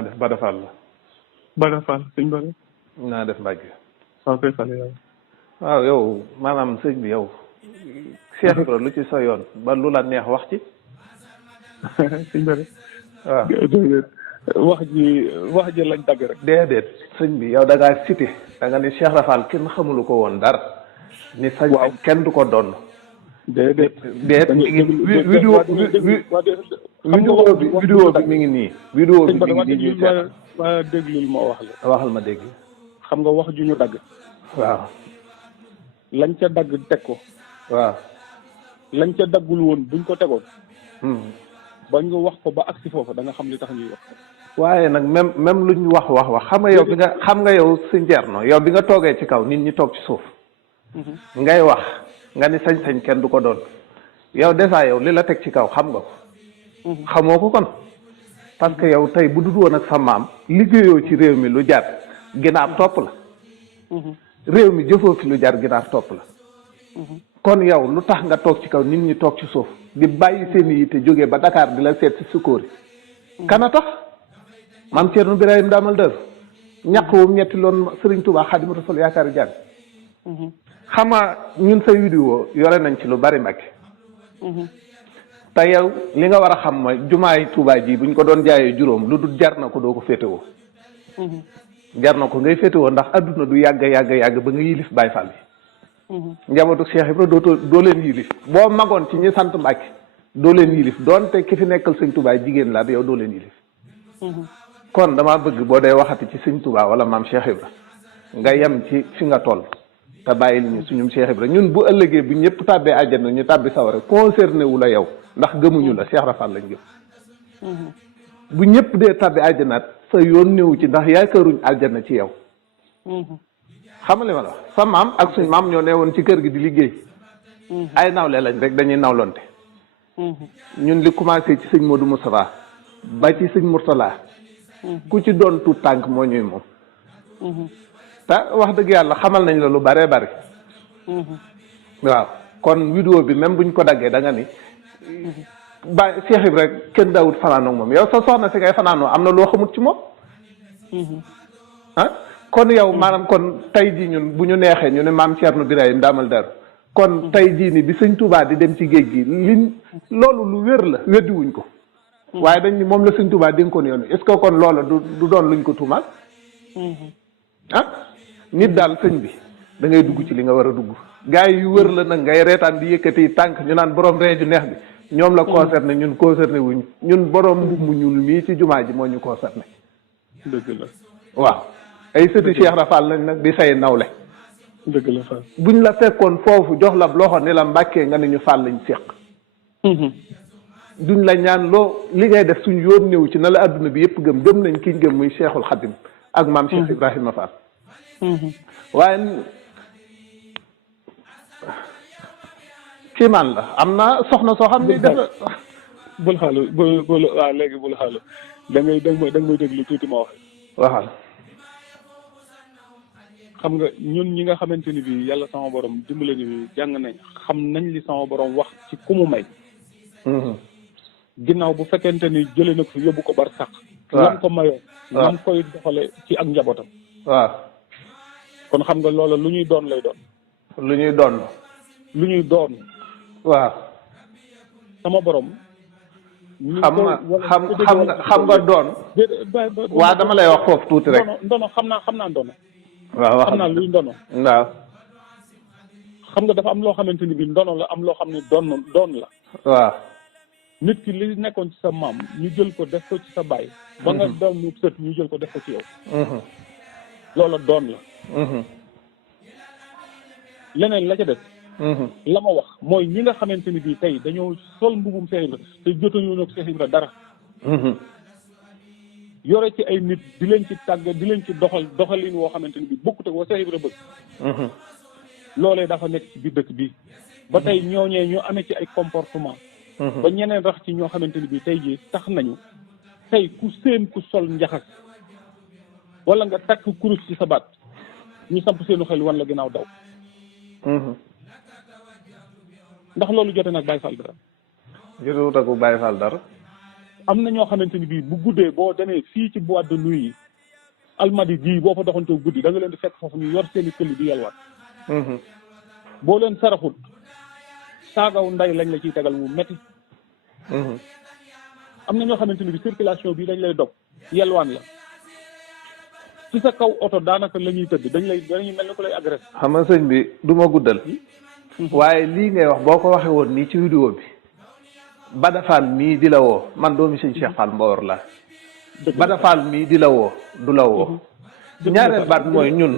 naa def Bada Fall la. Bada Fall sëñ Bada. naa def Mbacke. waaw kay Fall yow. waaw yow maanaam sëñ bi yow. Cheikh Ibra lu ci sa yoon ba lu la neex wax ci. sëñ Bada. waaw déedéet wax ji lañ dagg rek. déedéet sëñ bi yow da ngaa cité da nga ni Cheikh Rafal kenn xamulu ko woon dara. ni sañ kenn du ko doon. déedéet. vidéo bi mi ngi nii. vidéo bi mi ngi nii ma déglul ma wax la. waxal ma dégg. xam nga wax ju ñu dagg. waaw. lañ ca dagg teg ko. waaw. lañ ca daggul woon buñ ko tegoon. bañ nga wax ko ba agsi foofu da nga xam li tax ñuy wax. waaye nag même lu ñu wax xam nga yow xam nga yow si Njerno yow bi nga toogee ci kaw nit ñi toog ci suuf. ngay wax nga ni sañ-sañ kenn du ko doon yow dèjà yow li la teg ci kaw xam nga ko. xamoo ko kon. parce que yow tey bu dul woon ak sa maam liggéeyoo ci réew mi lu jar ginaar topp la. réew mi jëfoo fi lu jar ginaar topp la. kon yow lu tax nga toog ci kaw nit ñi toog ci suuf di bàyyi seen yi te jógee ba Dakar di la seet si sukóori. kana tax maam Thierno Birahim Damal Dër ñàq woom ñetti loon Serigne Touba Xaadimu Rasuul yaakaari jàng. xam nga ñun sa vidéo yore nañ ci lu bari Mbàkke. te yow li nga war a xam mooy jumaay Touba ji buñ ko doon jaayee juróom lu dul jar na ko doo ko féetewoo. jar na ko ngay féetewoo ndax adduna du yàgg ba nga yilif Baay Faal bi. njabootu Cheikh Ibra doo leen yilif boo magoon ci ñi sant Mbàkke doo leen yilif doonte ki fi nekkal sëñ Touba jigéen la yow doo leen yilif. kon damaa bëgg boo dee waxati ci sëñ Touba wala maam Cheikh Ibra nga yem ci fi nga toll. te bàyyi li ñu suñum Cheikh Ibra ñun bu ëllëgee bu ñëpp tàbbee àjjana ñu tàbbi sawara concerné wu la yow ndax gëmuñu la Cheikh Rafal lañ gëm. bu ñëpp dee tàbbi àjjanaat sa yoon néewu ci ndax yaakaaruñ àjjana ci yow. xam nga li ma la wax sa maam ak suñ maam ñoo ne woon ci kër gi di liggéey. ay nawle lañ rek dañuy nawlonte. ñun li commencé ci sëñ Modou Moustapha ba ci sëñ Mourtala. ku ci doon tuut tànk moo ñuy moom. te wax dëgg yàlla xamal nañ la lu bare bari. waaw kon vidéo bi même buñ ko daggee da nga ni. ba Cheikh Ibra rek kenn daawut fanaanoo moom yow sa soxna si ngay fanaanoo am na loo xamut ci moom. kon yow maanaam kon tey jii ñun bu ñu neexee ñu ne maam Thierno Birahim Damal Dar kon tey jii ni bi sëñ Touba di dem ci géej gi liñ loolu lu wér la weddiwuñ ko. waaye dañ ni moom la sëñ Touba dénkoon yoon est-ce que kon loola du doon luñ ko tuumaal. nit daal sëñ bi da ngay dugg ci li nga war a dugg gars yi yu wër la nag ngay reetaan di yëkkati tànk ñu naan borom reeju neex bi ñoom la concerné ñun concerné wuñ ñun borom mbubb mu ñuul mii ci jumaa ji moo ñu concerné. dëgg la. waaw ay sëti Cheikh Rafal lañ nag di say nawle. dëgg la Fall. buñ la fekkoon foofu jox la loxo ni la mbàkkee nga ne ñu Fall lañ séq. duñ la ñaan loo li ngay def suñ yoon néew ci na la adduna bi yëpp gëm nañ kiñ gëm muy Cheikhul Khadim ak maam Cheikh Ibrahima Fall. waaye kii man la am na soxna soo xam ni def bul xaalu bul waaw léegi bul xaalu da ngay déglu tuuti ma wax. waxal. xam nga ñun ñi nga xamante ni bii yàlla sama borom dimbale ni jàng nañ xam nañ li sama borom wax ci ku mu may. ginnaaw bu fekkente ni jëlee na ko fi yóbbu ko bar sax. lam ko mayoon. lam koy doxale ci ak njabootam. waaw. kon xam nga loola lu ñuy doon lay doon. lu ñuy doon. lu ñuy doon. waaw. sama borom. xam nga doon. waa dama lay wax foofu tuuti rek. ndono xam naa ndono. waaw xam naa luy ndono. waaw. xam nga dafa am loo xamante ni bii ndono la am loo xam ne doon la. waaw. nit ki li nekkoon ci sa maam ñu jël ko def ko ci sa baay. ba nga doon mu sët ñu jël ko def ko ci yow. loola doon la. leneen la ca def. la ma wax mooy ñi nga xamante ni bii tey dañoo sol mbubum Cheikh Ibra te jotuñu nag Cheikh Ibra dara. yore ci ay nit di leen ci tàgg di leen ci doxalin woo xamante ni bii bokkut ak wa Cheikh Ibra bëgg. loolee dafa nekk ci biir dëkk bii. ba tey ñooñee ñu amee ci ay comportement. ba ñeneen rax ci ñoo xamante ni bii tey jii tax nañu tey ku séen ku sol njaxas wala nga takk kurus ci sa baat ñu samp seenu xel wan la ginnaaw daw. ndax loolu jote nag Baye Fall dara. jotewut ak Baye Fall dara. am na ñoo xamante ni bii bu guddee boo demee fii ci boîte de nuit yi almadi gii boo fa doxantoo guddi da nga leen di fekk foofu ñu yor seeni këli di yelwaat boo leen saraxut saagaw nday lañ la ciy tegal mu metti am na ñoo xamante ni bi circulation bi dañ lay dog yelwaan la ci sa kaw oto daanaka la ñuy tëdd dañuy mel ni ko lay agressé. xam nga sëñ bi du ma guddal waaye lii ngay wax boo ko waxee woon nii ci vidéo bi Bada Fall mii di la woo man doomi sëñ Cheikh Fall Mbawar la Bada Fall mii di la woo du la woo ñaareel baat mooy ñun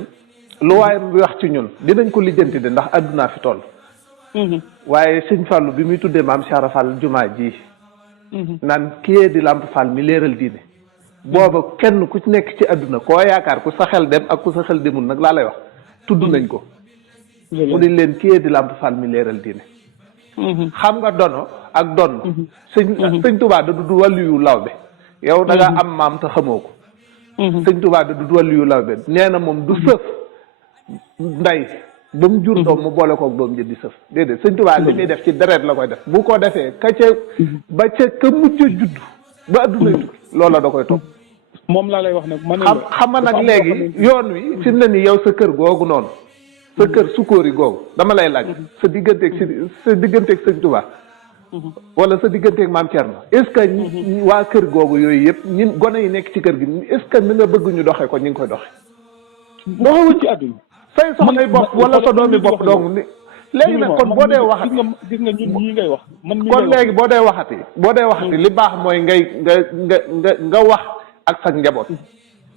lu waaye bi wax ci ñun dinañ ko lijjanti de ndax addunaa fi toll waaye sëñ Fallu bi muy tuddee maam Cheikh Fall jumaa ji naan kiyee di Lamp Fall mi leeral diine booba kenn ku ci nekk ci adduna koo yaakaar ku sa xel dem ak ku sa xel demul nag laa lay wax tudd nañ ko mu di leen kiyee di Lamp Fall mi leeral diine xam nga dono ak donn sëñ Tuubaa da du wàllu yu law bi yow da nga am maam te xamoo ko sëñ Tuubaa da du wàllu yu law bi nee na moom du sëf nday ba mu jur doom mu boole koog doom ji di sëf déedéet sëñ Tuubaa li muy def ci deret la koy def bu ko defee ka ca ba ca ka mujj a judd ba addunay tukki loola da koy topp moom laa lay wax nag man xam nga nag léegi yoon wi fi mu ne nii yow sa kër googu noonu sa kër sukóor yi googu dama lay laaj sa digganteeg sa digganteeg sëñ Tuubaa wala sa digganteeg maam Thierno est-ce que waa kër googu yooyu yëpp ñun gone yi nekk ci kër gi est-ce que ni nga bëgg ñu doxee ko ñu ngi koy doxe doxewuñ ci àdduna say soxnay bopp wala sa doomi bopp dong ni léegi nag kon boo dee waxati gis nga ñun ñii ngay wax man kon léegi boo dee waxati li baax mooy nga wax ak sa njaboot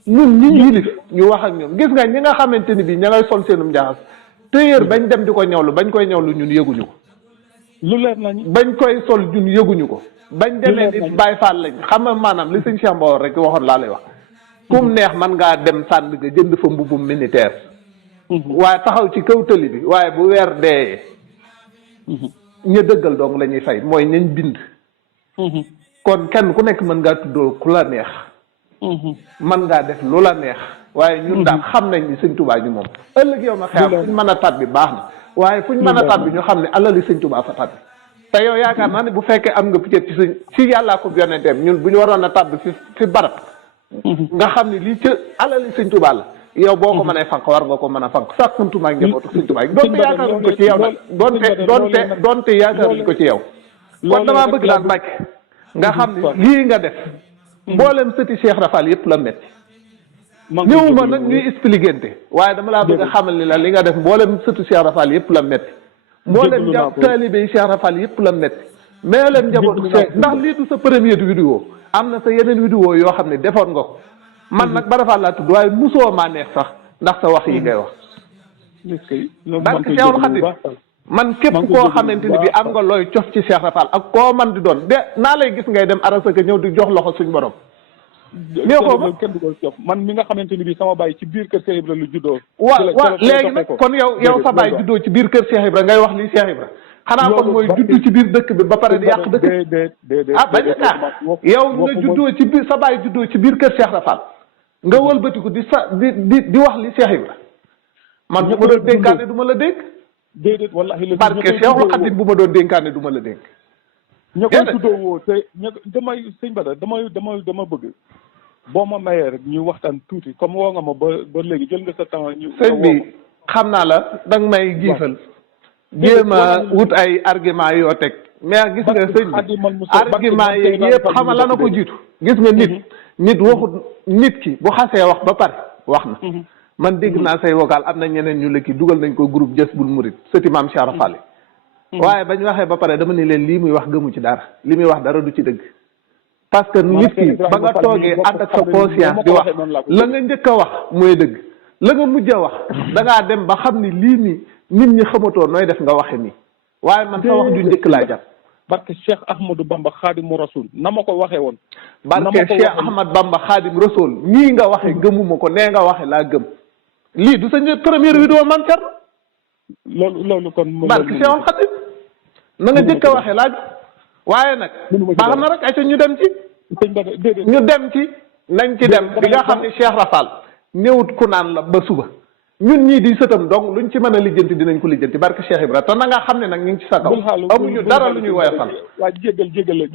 ñun ñi yilif ñu wax ak ñoom gis nga ñi nga xamante ni bii ña ngay sol seenum njaxas téyër bañ dem di ko ñawlu bañ koy ñawlu ñun yëguñu ko lu leer nañ bañ koy sol ñun yëguñu ko bañ demee di Baay Faal lañ xam nga maanaam li sëñ Cheikh Mbawar rek waxoon laa lay wax kum neex man ngaa dem sànn nga jënd fa mbubum militaire waaye taxaw ci kaw tëli bi waaye bu weer dee ña dëggal dong la ñuy fay mooy ñañ bind kon kenn ku nekk mën ngaa tuddoo ku la neex mën ngaa def lu la neex waaye ñun daal xam nañ ni sëñ Tuubaa ñu moom ëllëg yow ma xew fuñ mën a tàbbi baax na waaye fuñ mën a tàbbi ñu xam ne alali sëñ Tuubaa fa tàbbi te yow yaakaar naa ne bu fekkee am nga peut-être ci sëñ ci yàllaa ko yonenteem ñun bu ñu waroon a tàbbi fi barab nga xam ne lii ca alali sëñ Tuubaa la yow boo ko mënee fanq war nga ko mën a fanq sax sëñ Tuubaa ak njabootu sëñ Tuubaa doonte yaakaaruñ ko ci yow nag doonte yaakaaruñ ko ci yow kon damaa bëgg daal Mbàkke nga xam ne lii nga def mboolem sëti Cheikh Rafal yëpp la metti ñëwuma nag ñuy expliqué waaye dama laa bëgg a xamal ni la li nga def mboolem sëti Cheikh Rafal yëpp la metti mboolem taalibe yi Cheikh Rafal yëpp la metti mais leen njabootu Cheikh ndax lii du sa première vidéo am na sa yeneen vidéo yoo xam ne defoon nga ko man nag Bada Fall laa tudd waaye musoo maa neex sax ndax sa wax yi ngay wax barke Seexul Xadiim man képp koo xamante ni bi am nga looy cof ci Cheikh Rafal ak koo man di doon de naa lay gis ngay dem arasaka ñëw di jox loxo suñ borom neexoo ma kenn du ko cof man mi nga xamante ni bi sama baay ci biir kër Cheikh Ibra lu juddoo waaw léegi nag kon yow sa baay juddoo ci biir kër Cheikh Ibra ngay wax lii Cheikh Ibra xanaa kon mooy juddu ci biir dëkk bi ba pare di yàq dëkk ah bañ a yow nga juddoo ci biir sa baay juddoo ci biir kër Cheikh Rafal nga wëlbatiku di wax li Cheikh Ibra man bu ma doon dénkaane du ma la dénk déedéet wallahi la barke Cheikhul Khadim bu ma doon dénkaane du ma la dénk ña koy tuddoo woo te damay sëñ Bada dama bëgg boo ma mayee rek ñu waxtaan tuuti comme woo nga ma ba léegi jël nga sa temps ñu sëñ bi xam naa la danga may giifal jéem a wut ay argument yoo teg mais gis nga sëñ bi argument yi yëpp xama la na ko jiitu gis nga nit waxut nit ki bu xasee wax ba pare wax na man dégg naa say vocal am na ñeneen ñu lëkki dugal nañ ko groupe Jazboul Mouride sëti maam Cheikh Rafal waaye bañ waxee ba pare dama ni leen lii muy wax gëmu ci dara li muy wax dara du ci dëgg parce que nit ki ba nga toogee ànd ak sa conscience di wax la nga njëkk a wax mooy dëgg la nga mujj a wax da ngaa dem ba xam ni lii nii nit ñi xamatoo nooy def nga waxe nii waaye man sa wax ju njëkk laa jàpp barke Cheikh Ahmadou Bamba Xaadimu Rasul na ma ko waxee woon barke Cheikh Ahmad Bamba Xaadim Rasul nii nga waxe gëmuma ko nee nga waxe laa gëm lii du sa première vidéo man cer loolu kon barke Cheikhul Xadim na nga njëkk a waxe laaj waaye nag baax na rek ay ñu dem ci ñu dem ci nañ ci dem bi nga xam ne Cheikh Rafal néewut ku naan la ba suba ñun ñii di sëtam donc luñ ci mën a lijjanti dinañ ko lijjanti barke Cheikh Ibra te na nga xam ne nag ñu ngi ci sa kaw amuñu dara lu ñuy woyofal waa jégal